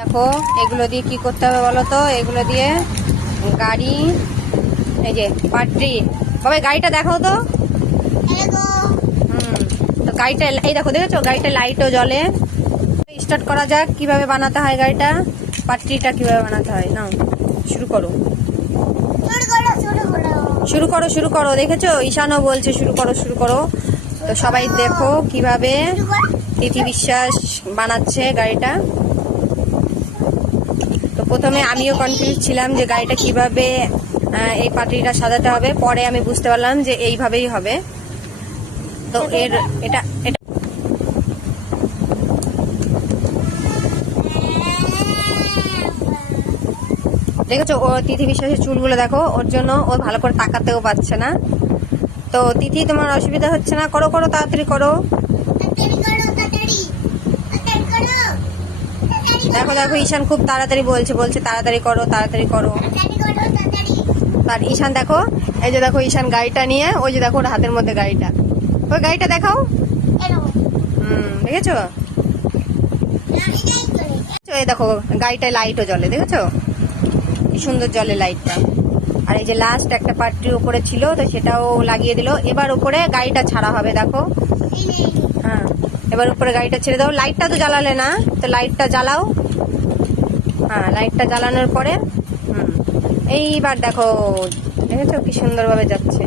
দেখো এগুলো দিয়ে কি করতে হবে বলো তো। এগুলো দিয়ে গাড়ি, এই যে পাট্রি, বাবা গাড়িটা দেখাও তো। তো গাড়িটা এই দেখো, দেখেছো গাড়িটা লাইটও জ্বলে। স্টার্ট করা যাক কিভাবে বানাতে হয় গাড়িটা, পাট্রিটা কিভাবে বানাতে হয়। নাও শুরু করো, শুরু করো, শুরু করো। দেখেছো ঈশানও বলছে শুরু করো, শুরু করো। তো সবাই দেখো কিভাবে তিথি বিশ্বাস বানাচ্ছে গাড়িটা। তো প্রথমে আমিও কনফিউজ ছিলাম যে গাড়িটা কিভাবে এই পাটিটা সাজাতে হবে, পরে আমি বুঝতে পারলাম যে এইভাবেই হবে। তো এটা দেখেছো ও তিথি বিশ্বাসের চুলগুলো দেখো, ওর জন্য ও ভালো করে তাকাতেও পাচ্ছে না। তো তিথি তোমার অসুবিধা হচ্ছে না, করো করো তাড়াতাড়ি করো। দেখো দেখো ঈশান খুব তাড়াতাড়ি বলছে, বলছে তাড়াতাড়ি করো, তাড়াতাড়ি করো। আর ঈশান দেখো, এই যে দেখো ঈশান গাড়িটা নিয়ে, ওই যে দেখো ওর হাতের মধ্যে গাড়িটা, ওই গাড়িটা দেখাও। দেখেছো এই দেখো গাড়িটায় লাইটও জ্বলে, দেখেছো কি সুন্দর জ্বলে লাইটটা। আর এই যে লাস্ট একটা পার্টির উপরে ছিল, তো সেটাও লাগিয়ে দিল। এবার উপরে গাড়িটা ছাড়া হবে, দেখো। হ্যাঁ এবার উপরে গাড়িটা ছেড়ে দাও। লাইটটা তো জ্বালালে না, তো লাইটটা জ্বালাও। হ্যাঁ লাইটটা জ্বালানোর পরে এইবার দেখো, দেখেছো কি সুন্দরভাবে যাচ্ছে।